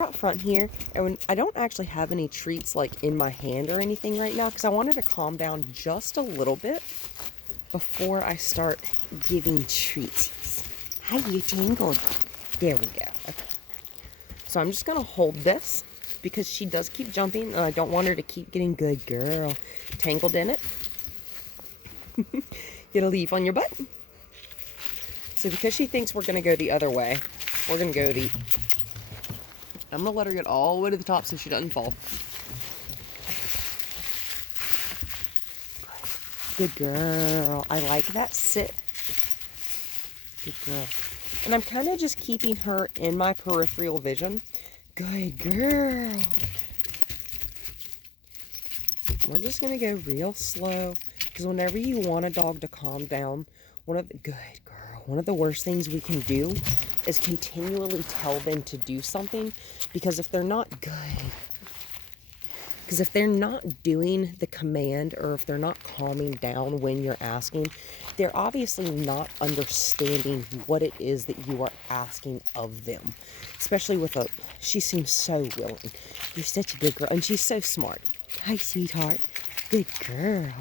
out front here, and I don't actually have any treats like in my hand or anything right now because I wanted to calm down just a little bit before I start giving treats. Hi, you tangled. There we go. Okay. So I'm just gonna hold this because she does keep jumping and I don't want her to keep getting good girl tangled in it. Get a leaf on your butt. So because she thinks we're gonna go the other way, we're gonna go the... I'm gonna let her get all the way to the top so she doesn't fall. Good girl. I like that sit. Good girl. And I'm kind of just keeping her in my peripheral vision. Good girl. We're just gonna go real slow because whenever you want a dog to calm down, one of the worst things we can do is continually tell them to do something, because if they're not doing the command, or if they're not calming down when you're asking, they're obviously not understanding what it is that you are asking of them. Especially with she seems so willing. You're such a good girl, and she's so smart. Hi, sweetheart. Good girl.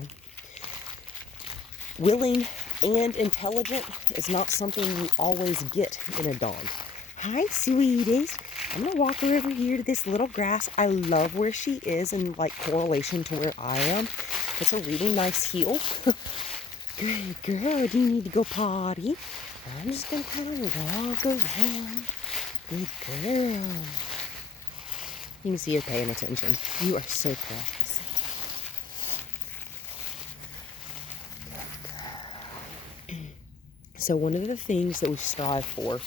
Willing and intelligent is not something you always get in a dog. Hi, sweeties. I'm going to walk her over here to this little grass. I love where she is in like correlation to where I am. It's a really nice heel. Good girl. Do you need to go potty? I'm just going to kind of walk around. Good girl. You can see you're paying attention. You are so precious. So one of the things that we strive for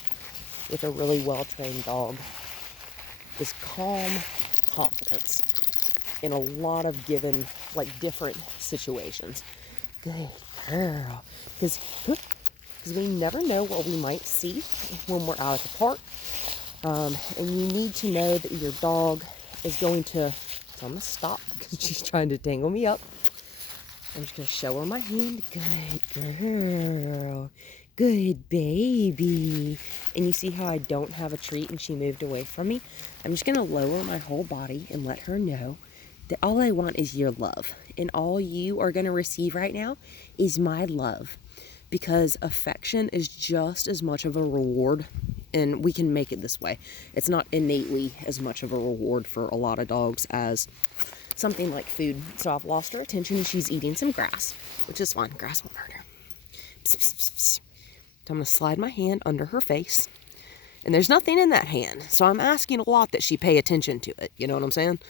with a really well-trained dog is calm confidence in a lot of given, like, different situations. Good girl. Because we never know what we might see when we're out at the park. And you need to know that your dog is going to... So I'm going to stop because she's trying to tangle me up. I'm just going to show her my hand. Good girl. Good baby. And you see how I don't have a treat and she moved away from me? I'm just going to lower my whole body and let her know that all I want is your love. And all you are going to receive right now is my love. Because affection is just as much of a reward, and we can make it this way. It's not innately as much of a reward for a lot of dogs as something like food. So I've lost her attention and she's eating some grass, which is fine. Grass won't hurt her. Psst, psst, psst, psst. So I'm going to slide my hand under her face. And there's nothing in that hand. So I'm asking a lot that she pay attention to it. You know what I'm saying?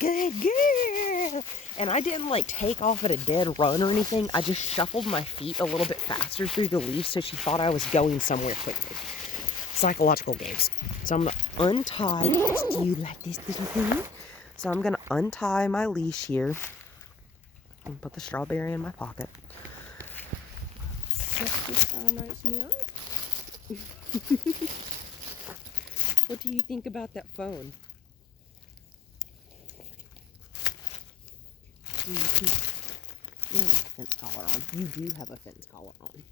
Good girl. And I didn't like take off at a dead run or anything. I just shuffled my feet a little bit faster through the leaves so she thought I was going somewhere quickly. Psychological games. So I'm going to untie. Do you like this little thing? So I'm going to untie my leash here and put the strawberry in my pocket. Set this down right here. What do you think about that phone? You have a fence collar on. You do have a fence collar on.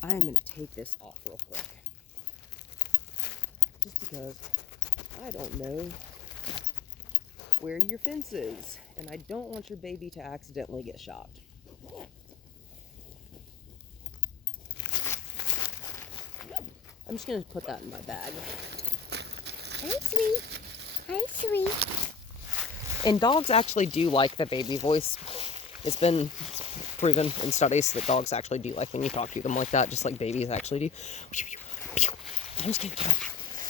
I am going to take this off real quick. Just because I don't know where your fence is. And I don't want your baby to accidentally get shot. I'm just going to put that in my bag. Hi, sweet. Hi, sweet. And dogs actually do like the baby voice. It's been proven in studies that dogs actually do like when you talk to them like that, just like babies actually do. I'm just gonna throw it.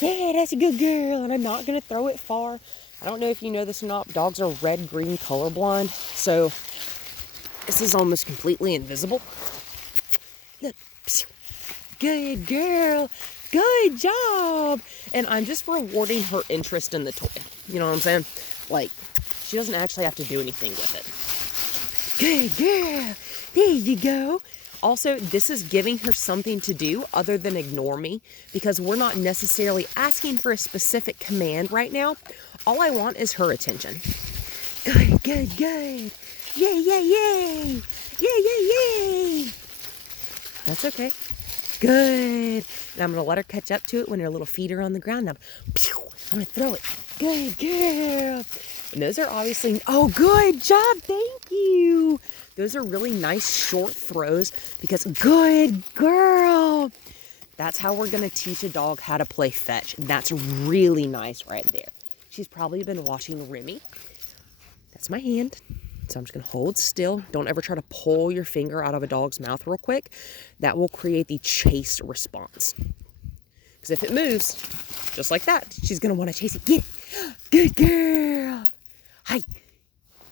Yeah, that's a good girl. And I'm not gonna throw it far. I don't know if you know this or not, but dogs are red-green colorblind, so this is almost completely invisible. Look. Good girl. Good job. And I'm just rewarding her interest in the toy. You know what I'm saying? Like, she doesn't actually have to do anything with it. Good girl. There you go. Also, this is giving her something to do other than ignore me, because we're not necessarily asking for a specific command right now. All I want is her attention. Good, good, good. Yay, yay, yay. Yay, yay, yay. That's okay. Good. And I'm going to let her catch up to it when her little feet are on the ground. I'm going to throw it. Good girl. And those are obviously, oh, good job. Thank you. Those are really nice short throws because good girl. That's how we're going to teach a dog how to play fetch. And that's really nice right there. She's probably been watching Remy. That's my hand. So I'm just going to hold still. Don't ever try to pull your finger out of a dog's mouth real quick. That will create the chase response. Because if it moves, just like that, she's going to want to chase it. Get it. Good girl. Hi.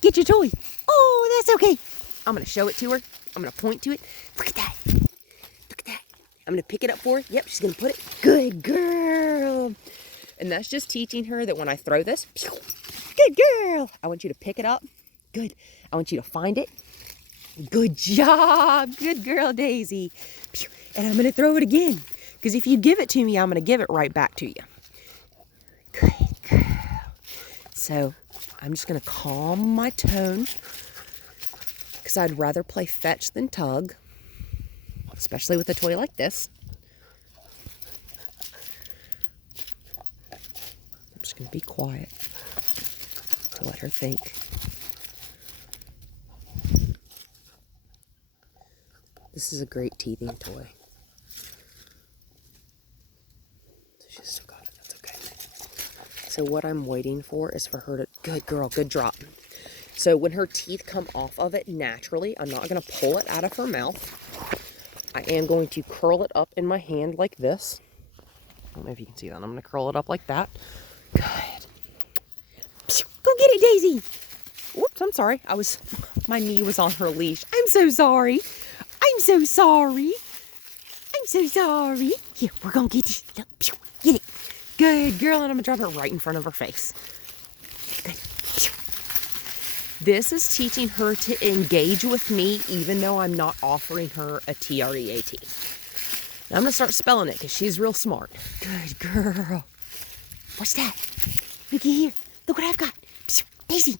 Get your toy. Oh, that's okay. I'm going to show it to her. I'm going to point to it. Look at that. Look at that. I'm going to pick it up for her. Yep, she's going to put it. Good girl. And that's just teaching her that when I throw this, good girl. I want you to pick it up. Good. I want you to find it. Good job. Good girl, Daisy. And I'm going to throw it again. Because if you give it to me, I'm going to give it right back to you. Good girl. So I'm just going to calm my tone. Because I'd rather play fetch than tug. Especially with a toy like this. I'm just going to be quiet. To let her think. This is a great teething toy. So she's still got it. That's okay. So what I'm waiting for is for her to... Good girl. Good drop. So when her teeth come off of it naturally, I'm not going to pull it out of her mouth. I am going to curl it up in my hand like this. I don't know if you can see that. I'm going to curl it up like that. Good. Go get it, Daisy. Whoops, I'm sorry. My knee was on her leash. I'm so sorry. I'm so sorry. I'm so sorry. Here, we're going to get this. Get it. Good girl. And I'm going to drop it right in front of her face. Good. This is teaching her to engage with me even though I'm not offering her a TREAT. Now I'm going to start spelling it because she's real smart. Good girl. What's that? Looky here. Look what I've got. Daisy.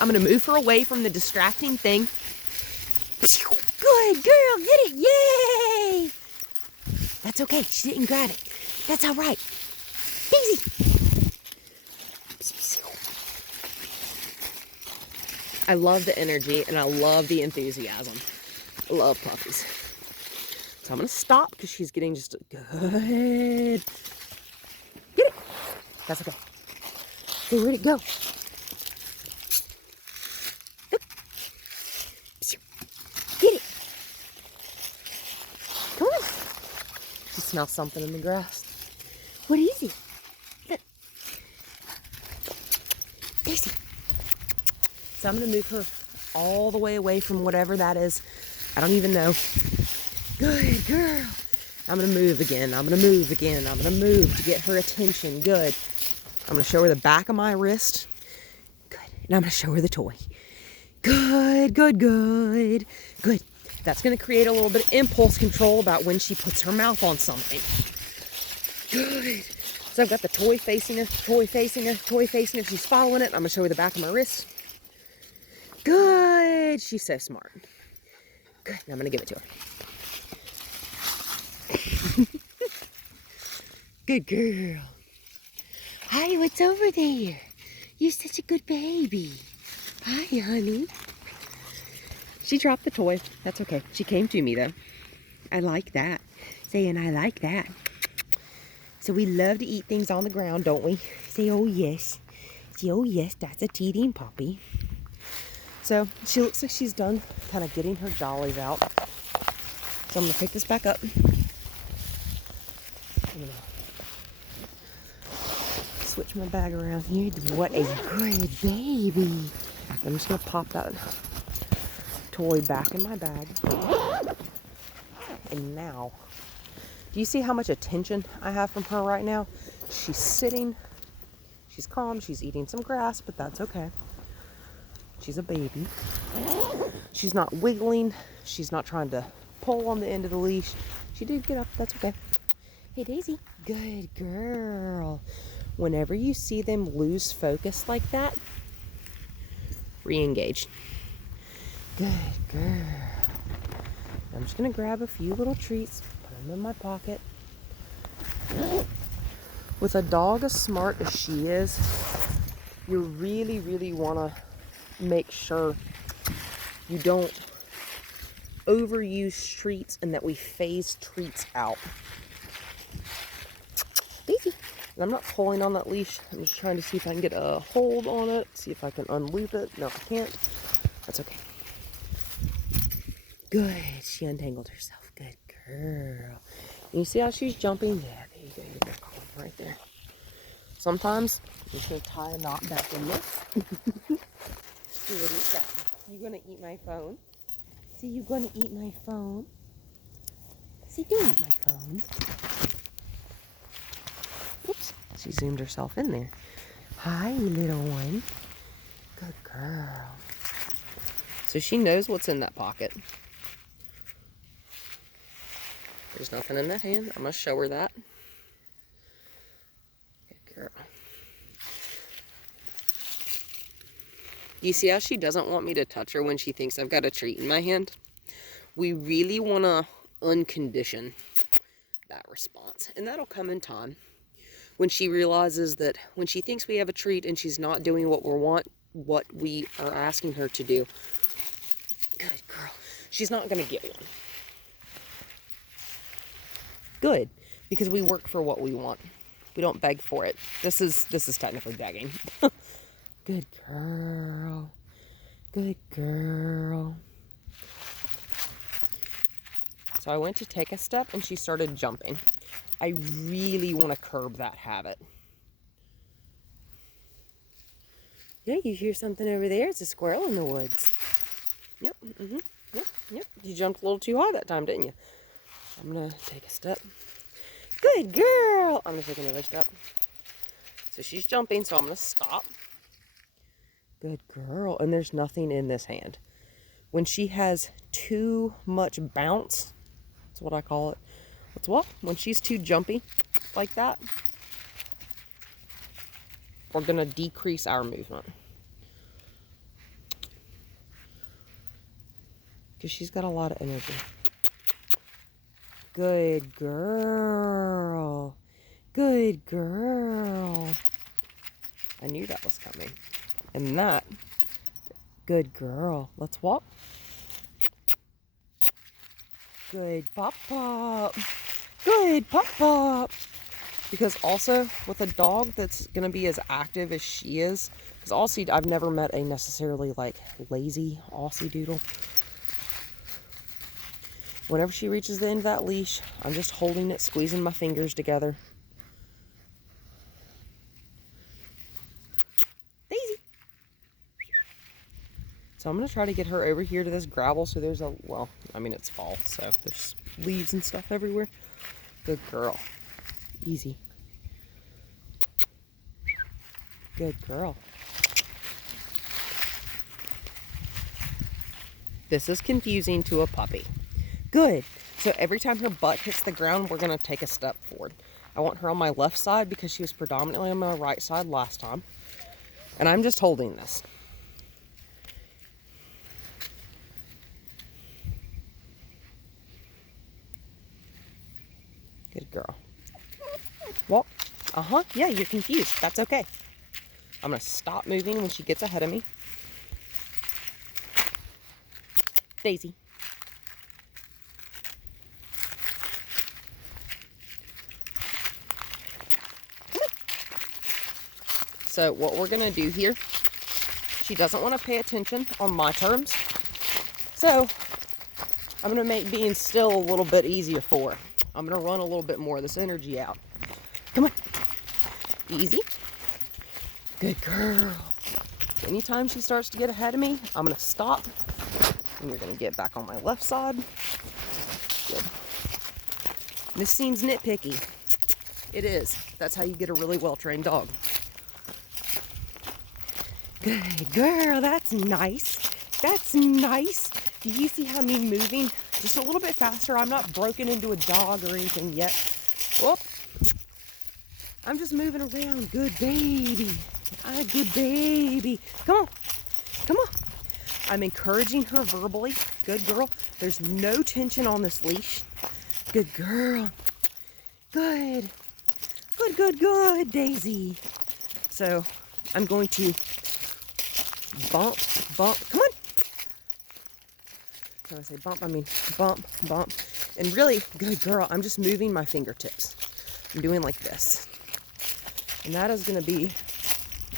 I'm going to move her away from the distracting thing. Good girl. Get it. Yay. That's okay. She didn't grab it. That's all right. Daisy. I love the energy and I love the enthusiasm. I love puppies. So I'm going to stop because she's getting just good. Get it. That's okay. Okay, where'd it go? Get it. Come on. She smells something in the grass. What is it? Look. Daisy. So I'm going to move her all the way away from whatever that is. I don't even know. Good girl. I'm going to move again. I'm going to move again. I'm going to move to get her attention. Good. I'm going to show her the back of my wrist. Good. And I'm going to show her the toy. Good, good, good. Good. That's going to create a little bit of impulse control about when she puts her mouth on something. Good. So I've got the toy facing her, toy facing her, toy facing her. She's following it. I'm going to show her the back of my wrist. Good. She's so smart. Good. Now I'm going to give it to her. Good girl. Hi, what's over there? You're such a good baby. Hi, honey. She dropped the toy. That's okay. She came to me, though. I like that. Saying, I like that. So we love to eat things on the ground, don't we? Say, oh, yes. Say, oh, yes, that's a teething puppy. So she looks like she's done kind of getting her jollies out. So I'm going to pick this back up. I'm going to switch my bag around here. What a good baby. I'm just going to pop that toy back in my bag. And now, do you see how much attention I have from her right now? She's sitting. She's calm. She's eating some grass, but that's okay. She's a baby. She's not wiggling. She's not trying to pull on the end of the leash. She did get up. That's okay. Hey, Daisy. Good girl. Whenever you see them lose focus like that, re-engage. Good girl. I'm just going to grab a few little treats, put them in my pocket. With a dog as smart as she is, you really, really want to make sure you don't overuse treats and that we phase treats out. Daisy. And I'm not pulling on that leash. I'm just trying to see if I can get a hold on it, see if I can unloop it. No, I can't. That's okay. Good. She untangled herself. Good girl. And you see how she's jumping? Yeah, there you go. You're back on right there. Sometimes I'm just going to tie a knot back in this. See, what is that? You going to eat my phone? See, you going to eat my phone? See, do eat my phone. Oops. She zoomed herself in there. Hi, little one. Good girl. So she knows what's in that pocket. There's nothing in that hand. I'm going to show her that. Good girl. You see how she doesn't want me to touch her when she thinks I've got a treat in my hand? We really want to uncondition that response. And that'll come in time. When she realizes that when she thinks we have a treat and she's not doing what we are asking her to do. Good girl. She's not going to get one. Good, because we work for what we want. We don't beg for it. This is technically begging. Good girl. Good girl. So I went to take a step and she started jumping. I really want to curb that habit. Yeah, you hear something over there? It's a squirrel in the woods. Yep, yep. You jumped a little too high that time, didn't you? I'm going to take a step. Good girl! I'm going to take another step. So she's jumping, so I'm going to stop. Good girl. And there's nothing in this hand. When she has too much bounce, that's what I call it. That's what? When she's too jumpy like that, we're going to decrease our movement. Because she's got a lot of energy. Good girl. Good girl. I knew that was coming. And that, good girl. Let's walk. Good pop-pop. Good pop-pop. Because also, with a dog that's going to be as active as she is, because Aussie, I've never met a necessarily, like, lazy Aussie Doodle. Whenever she reaches the end of that leash, I'm just holding it, squeezing my fingers together. Daisy! So I'm going to try to get her over here to this gravel. So there's a, well, I mean, it's fall, so there's leaves and stuff everywhere. Good girl. Easy. Good girl. This is confusing to a puppy. Good. So every time her butt hits the ground, we're going to take a step forward. I want her on my left side because she was predominantly on my right side last time. And I'm just holding this. Good girl. Walk. Yeah, you're confused. That's okay. I'm going to stop moving when she gets ahead of me. Daisy. So what we're going to do here, she doesn't want to pay attention on my terms. So I'm going to make being still a little bit easier for her. I'm going to run a little bit more of this energy out. Come on. Easy. Good girl. Anytime she starts to get ahead of me, I'm going to stop. And we're going to get back on my left side. Good. This seems nitpicky. It is. That's how you get a really well-trained dog. Good girl. That's nice. That's nice. Do you see how me moving just a little bit faster? I'm not broken into a dog or anything yet. Whoop. I'm just moving around. Good baby. Good baby. Come on. Come on. I'm encouraging her verbally Good girl. There's no tension on this leash. Good girl. Good. Good, good, good, Daisy. So I'm going to bump, bump. Come on. When I say bump, I mean bump, bump. And really, good girl, I'm just moving my fingertips. I'm doing like this. And that is going to be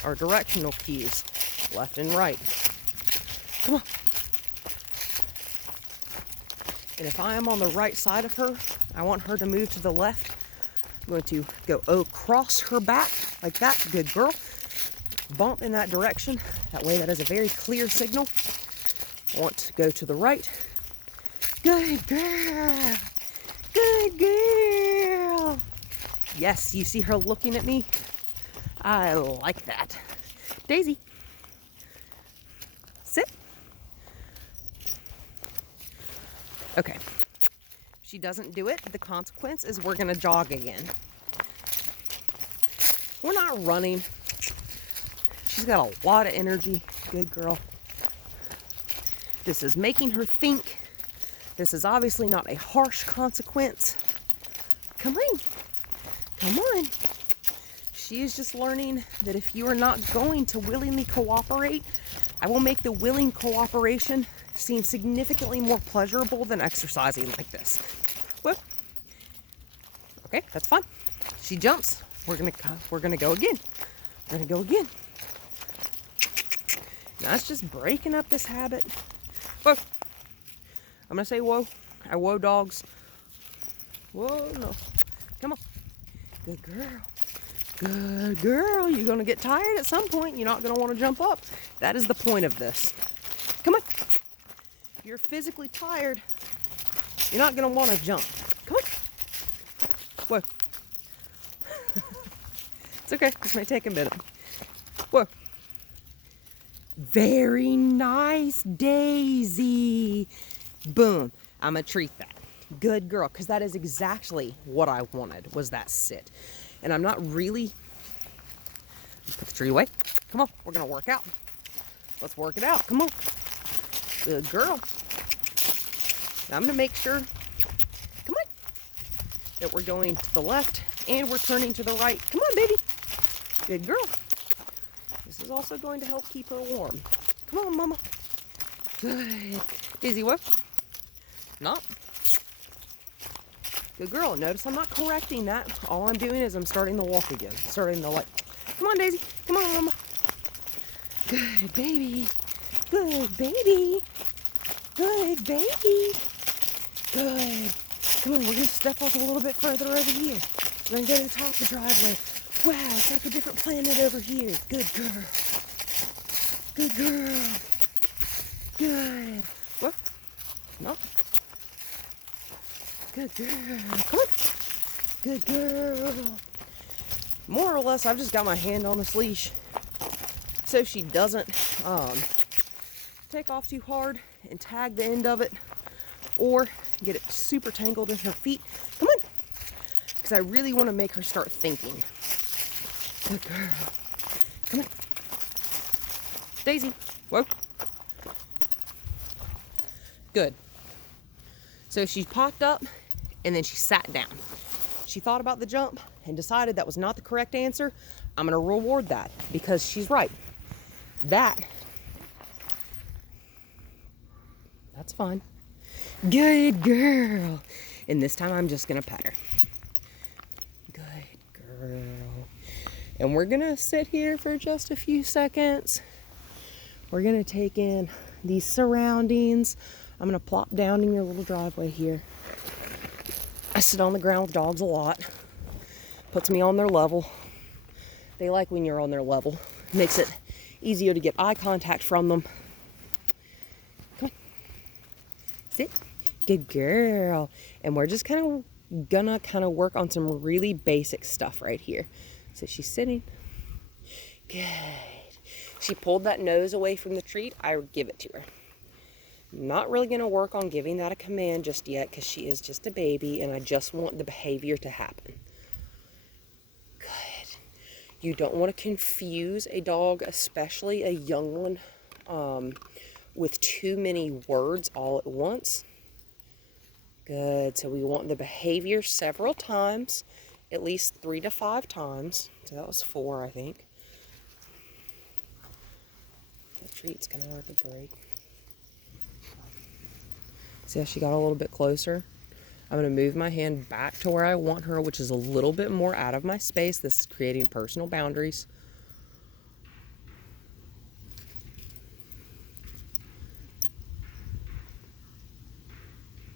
our directional cues, left and right. Come on. And if I am on the right side of her, I want her to move to the left. I'm going to go across her back like that. Good girl. Bump in that direction. That way that is a very clear signal. I want to go to the right. Good girl. Good girl. Yes, you see her looking at me? I like that. Daisy. Sit. Okay. If she doesn't do it, the consequence is we're going to jog again. We're not running. She's got a lot of energy. Good girl. This is making her think. This is obviously not a harsh consequence. Come on. Come on. She is just learning that if you are not going to willingly cooperate, I will make the willing cooperation seem significantly more pleasurable than exercising like this. Whoop. Okay, that's fine. She jumps. We're gonna go again. We're gonna go again. Now that's just breaking up this habit. Whoa. I'm gonna say whoa. I whoa dogs. Whoa, no. Come on. Good girl. Good girl. You're gonna get tired at some point. You're not gonna want to jump up. That is the point of this. Come on. You're physically tired. You're not gonna want to jump. Come on. Whoa. It's okay. This may take a minute. Whoa. Very nice, Daisy. Boom. I'm gonna treat that. Good girl, because that is exactly what I wanted, was that sit. And I'm not really... Put the tree away. Come on, we're gonna work out. Let's work it out. Come on. Good girl. Now I'm gonna make sure, come on, that we're going to the left and we're turning to the right. Come on, baby. Good girl. This is also going to help keep her warm. Come on, mama. Good. Daisy, what? Not. Good girl. Notice I'm not correcting that. All I'm doing is I'm starting the walk again. Starting the light. Come on, Daisy. Come on, mama. Good baby. Good baby. Good baby. Good. Come on, we're going to step up a little bit further over here. We're going to go to the top of the driveway. Wow, it's like a different planet over here. Good girl. Good girl. Good. What? No. Good girl. Come on. Good girl. More or less, I've just got my hand on this leash so she doesn't take off too hard and tag the end of it or get it super tangled in her feet. Come on. Because I really want to make her start thinking. Good girl. Come on. Daisy. Whoa. Good. So she popped up and then she sat down. She thought about the jump and decided that was not the correct answer. I'm going to reward that because she's right. That's fine. Good girl. And this time I'm just going to pet her. Good girl. And we're going to sit here for just a few seconds. We're going to take in these surroundings. I'm going to plop down in your little driveway here. I sit on the ground with dogs a lot. Puts me on their level. They like when you're on their level. Makes it easier to get eye contact from them. Come on. Sit. Good girl. And we're just gonna work on some really basic stuff right here. So she's sitting. Good. She pulled that nose away from the treat. I would give it to her. Not really going to work on giving that a command just yet because she is just a baby and I just want the behavior to happen. Good. You don't want to confuse a dog, especially a young one, with too many words all at once. Good. So we want the behavior several times, at least 3 to 5 times. So that was 4, I think. That treat's kind of hard to break. See how she got a little bit closer? I'm going to move my hand back to where I want her, which is a little bit more out of my space. This is creating personal boundaries.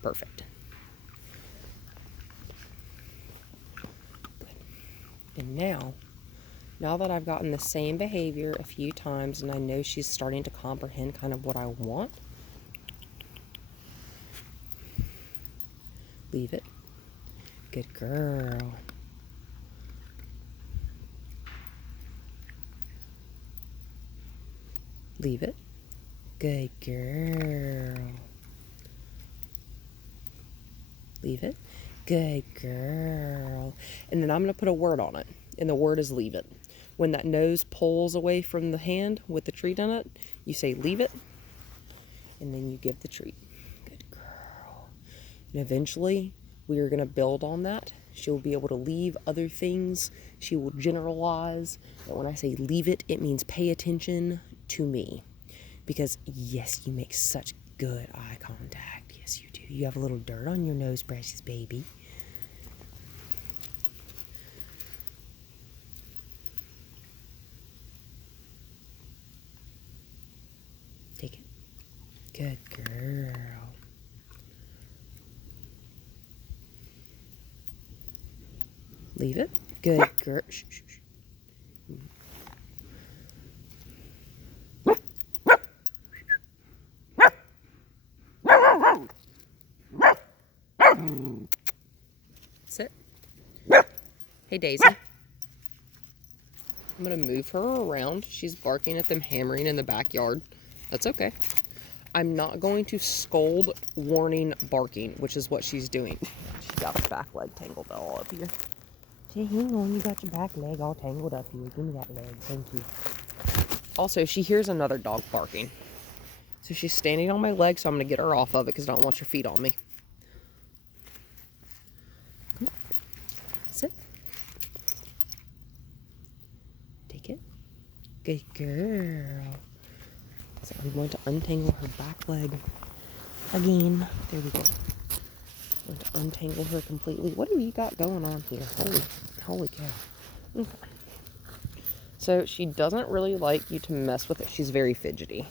Perfect. Good. And now that I've gotten the same behavior a few times and I know she's starting to comprehend kind of what I want, leave it. Good girl. Leave it. Good girl. Leave it. Good girl. And then I'm going to put a word on it. And the word is leave it. When that nose pulls away from the hand with the treat in it, you say leave it. And then you give the treat. Good girl. And eventually, we are going to build on that. She'll be able to leave other things. She will generalize. And when I say leave it, it means pay attention to me. Because, yes, you make such good eye contact. Yes, you do. You have a little dirt on your nose, precious baby. Take it. Good girl. Leave it. Good girl. Shh, shh, shh. Sit. Hey, Daisy. I'm going to move her around. She's barking at them hammering in the backyard. That's okay. I'm not going to scold, warning, barking, which is what she's doing. She got her back leg tangled all up here. Say, hang on, you got your back leg all tangled up here. Give me that leg. Thank you. Also, she hears another dog barking. So she's standing on my leg, so I'm going to get her off of it because I don't want your feet on me. Come on. Sit. Take it. Good girl. So I'm going to untangle her back leg again. There we go. I'm going to untangle her completely. What have you got going on here? Holy cow. Okay. So she doesn't really like you to mess with it. She's very fidgety.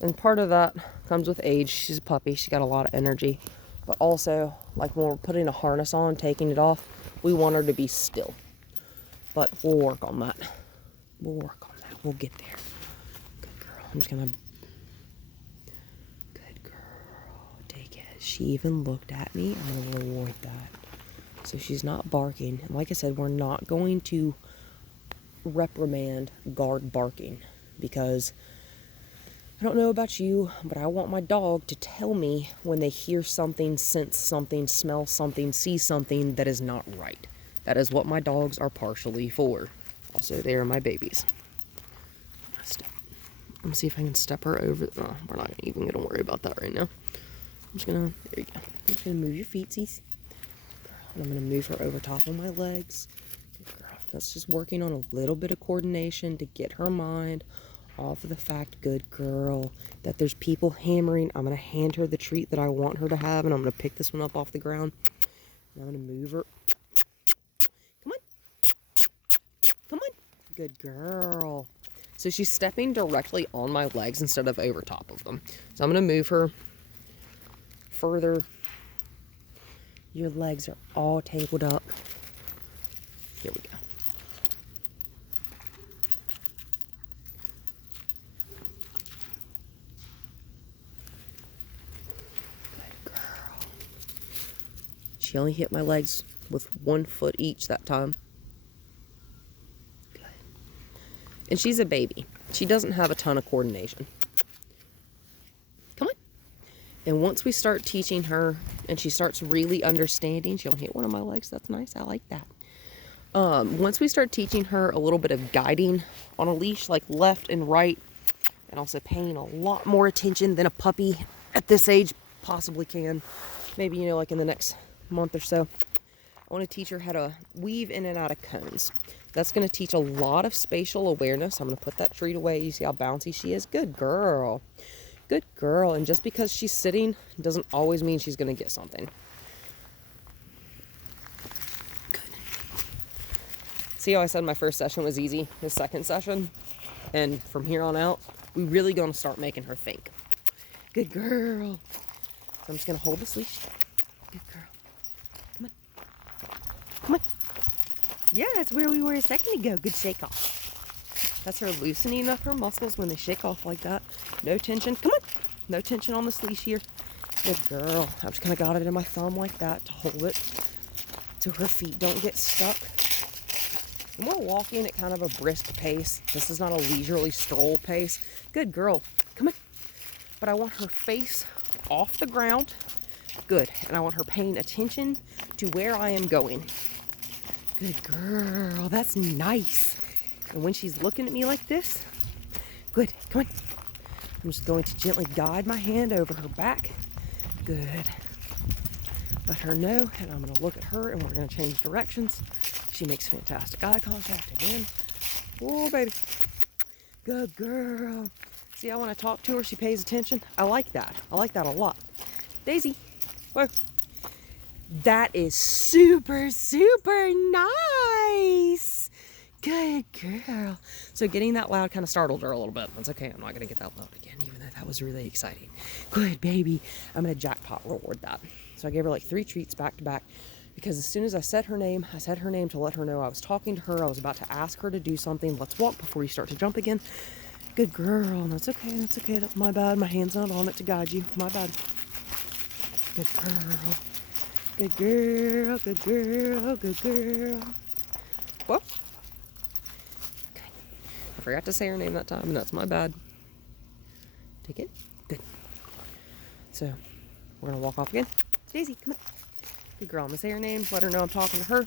And part of that comes with age. She's a puppy. She's got a lot of energy. But also, like when we're putting a harness on, taking it off, we want her to be still. But we'll work on that. We'll work on that. We'll get there. Good girl. I'm just going to... Good girl. Take it. She even looked at me. I'm going to reward that. So she's not barking. And like I said, we're not going to reprimand guard barking. Because... I don't know about you, but I want my dog to tell me when they hear something, sense something, smell something, see something that is not right. That is what my dogs are partially for. Also, they are my babies. Let me see if I can step her over. Oh, we're not even going to worry about that right now. I'm just going to, there you go. I'm just going to move your feetsies. And I'm going to move her over top of my legs. Good girl. That's just working on a little bit of coordination to get her mind off of the fact, good girl, that there's people hammering. I'm going to hand her the treat that I want her to have, and I'm going to pick this one up off the ground. And I'm going to move her. Come on. Come on. Good girl. So she's stepping directly on my legs instead of over top of them. So I'm going to move her further. Your legs are all tangled up. Here we go. She only hit my legs with 1 foot each that time. Good. And she's a baby. She doesn't have a ton of coordination. Come on. And once we start teaching her and she starts really understanding, she'll hit one of my legs. That's nice. I like that. Once we start teaching her a little bit of guiding on a leash, like left and right and also paying a lot more attention than a puppy at this age possibly can. Maybe, you know, like in the next month or so. I want to teach her how to weave in and out of cones. That's going to teach a lot of spatial awareness. I'm going to put that treat away. You see how bouncy she is? Good girl. Good girl. And just because she's sitting doesn't always mean she's going to get something. Good. See how I said my first session was easy? This second session? And from here on out, we really going to start making her think. Good girl. So I'm just going to hold this leash. Good girl. Come on. Come on. Yeah, that's where we were a second ago. Good shake off. That's her loosening up her muscles when they shake off like that. No tension. Come on. No tension on this leash here. Good girl. I just kind of got it in my thumb like that to hold it so her feet don't get stuck. And we're walking at kind of a brisk pace. This is not a leisurely stroll pace. Good girl. Come on. But I want her face off the ground. Good. And I want her paying attention to where I am going. Good girl. That's nice. And when she's looking at me like this, good. Come on. I'm just going to gently guide my hand over her back. Good. Let her know, and I'm going to look at her, and we're going to change directions. She makes fantastic eye contact again. Oh, baby. Good girl. See, I want to talk to her. She pays attention. I like that. I like that a lot. Daisy. Whoa. That is super, super nice. Good girl. So getting that loud kind of startled her a little bit. That's okay. I'm not going to get that loud again, even though that was really exciting. Good, baby. I'm going to jackpot reward that. So I gave her like 3 treats back to back because as soon as I said her name to let her know I was talking to her. I was about to ask her to do something. Let's walk before you start to jump again. Good girl. That's okay. That's okay. That's my bad. My hand's not on it to guide you. My bad. Good girl. Good girl, good girl, good girl. Whoa. Okay. I forgot to say her name that time, and that's my bad. Take it. Good. So, we're going to walk off again. Daisy, come on. Good girl. I'm going to say her name, let her know I'm talking to her.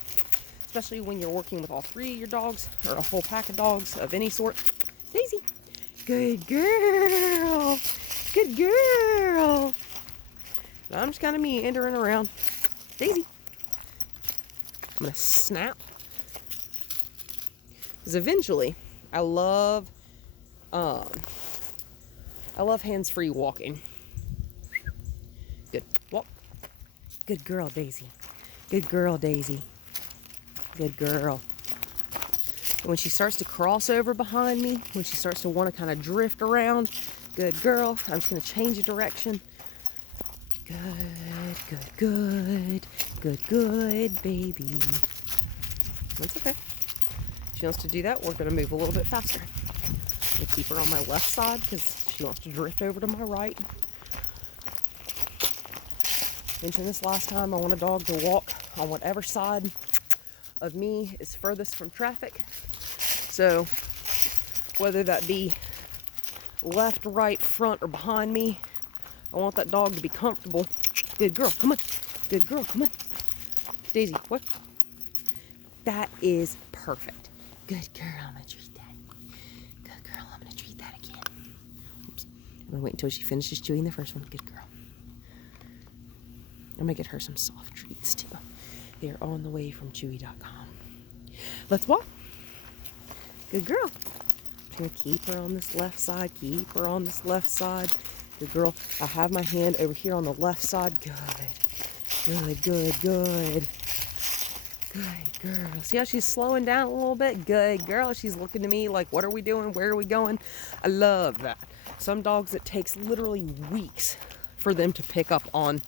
Especially when you're working with all 3 of your dogs, or a whole pack of dogs of any sort. Daisy. Good girl. Good girl. And I'm just kind of meandering around. Daisy. I'm going to snap. Because eventually, I love hands-free walking. Good. Walk. Good girl, Daisy. Good girl, Daisy. Good girl. And when she starts to cross over behind me, when she starts to want to kind of drift around, good girl. I'm just going to change the direction. Good, good, good, good, good, baby. That's okay. She wants to do that. We're going to move a little bit faster. I'm going to keep her on my left side because she wants to drift over to my right. Mentioned this last time. I want a dog to walk on whatever side of me is furthest from traffic. So whether that be left, right, front, or behind me, I want that dog to be comfortable. Good girl, come on. Good girl, come on. Daisy, what? That is perfect. Good girl, I'm going to treat that. Good girl, I'm going to treat that again. Oops. I'm going to wait until she finishes chewing the first one. Good girl. I'm going to get her some soft treats too. They're on the way from Chewy.com. Let's walk. Good girl. I'm going to keep her on this left side. Keep her on this left side. Good girl. I have my hand over here on the left side. Good. Good, good, good. Good girl. See how she's slowing down a little bit? Good girl. She's looking to me like, what are we doing? Where are we going? I love that. Some dogs, it takes literally weeks for them to pick up on.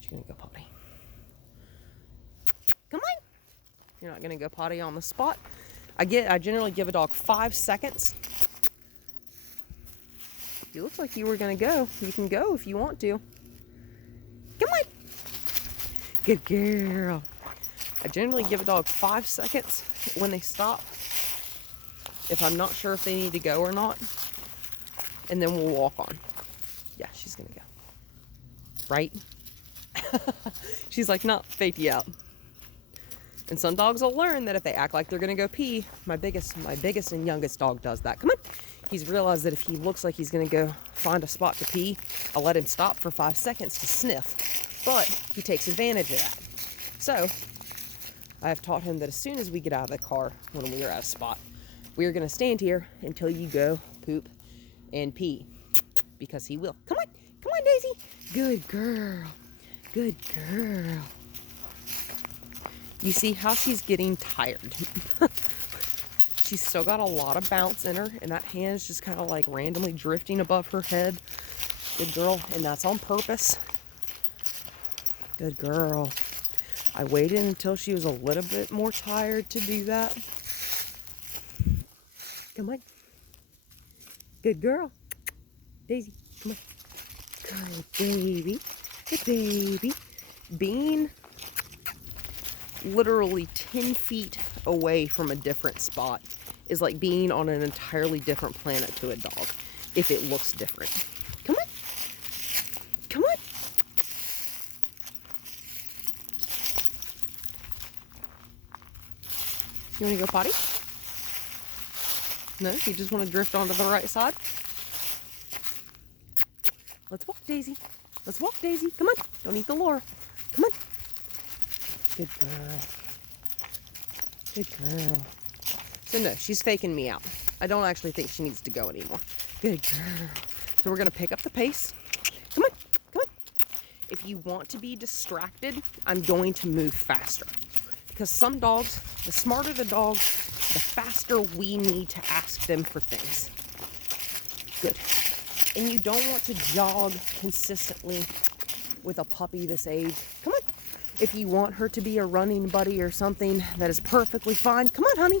She's going to go potty. Come on. You're not going to go potty on the spot. I generally give a dog 5 seconds. You look like you were going to go. You can go if you want to. Come on. Good girl. I generally give a dog 5 seconds when they stop, if I'm not sure if they need to go or not. And then we'll walk on. Yeah, she's going to go. Right? She's like, no, fake you out. And some dogs will learn that if they act like they're gonna go pee, my biggest and youngest dog does that. Come on. He's realized that if he looks like he's gonna go find a spot to pee, I'll let him stop for 5 seconds to sniff. But he takes advantage of that. So I have taught him that as soon as we get out of the car, when we are at a spot, we are gonna stand here until you go poop and pee, because he will. Come on, Daisy. Good girl. Good girl. You see how she's getting tired. She's still got a lot of bounce in her, and that hand's just kind of like randomly drifting above her head. Good girl, and that's on purpose. Good girl. I waited until she was a little bit more tired to do that. Come on. Good girl. Daisy, come on. Good baby. Good baby. Being literally 10 feet away from a different spot is like being on an entirely different planet to a dog if it looks different. Come on. Come on. You want to go potty? No? You just want to drift onto the right side? Let's walk, Daisy. Let's walk, Daisy. Come on. Don't eat the Laura. Come on. Good girl. Good girl. So no, she's faking me out. I don't actually think she needs to go anymore. Good girl. So we're going to pick up the pace. Come on. Come on. If you want to be distracted, I'm going to move faster. Because some dogs, the smarter the dog, the faster we need to ask them for things. Good. And you don't want to jog consistently with a puppy this age. Come on. If you want her to be a running buddy or something, that is perfectly fine. Come on, honey.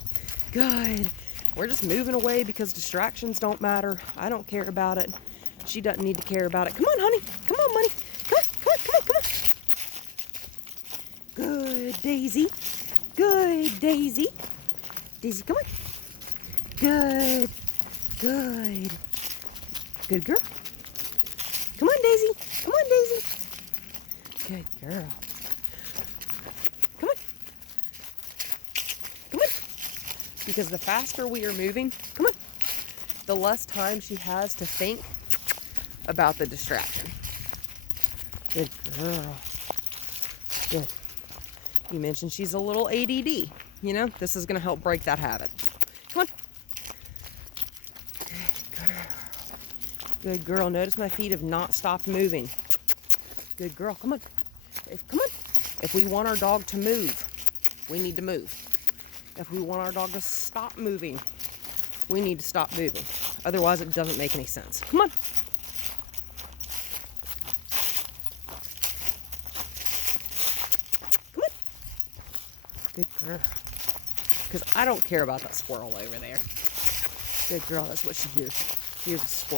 Good. We're just moving away because distractions don't matter. I don't care about it. She doesn't need to care about it. Come on, honey. Come on, money. Come on, come on, come on, come on. Good, Daisy. Good, Daisy. Daisy, come on. Good. Good. Good girl. Come on, Daisy. Come on, Daisy. Good girl. Come on. Come on. Because the faster we are moving, come on, the less time she has to think about the distraction. Good girl. Good. You mentioned she's a little ADD. You know, this is going to help break that habit. Come on. Good girl. Good girl. Notice my feet have not stopped moving. Good girl. Come on. Come on. If we want our dog to move, we need to move. If we want our dog to stop moving, we need to stop moving. Otherwise, it doesn't make any sense. Come on. Come on. Good girl. Because I don't care about that squirrel over there. Good girl. That's what she hears. She hears a squirrel.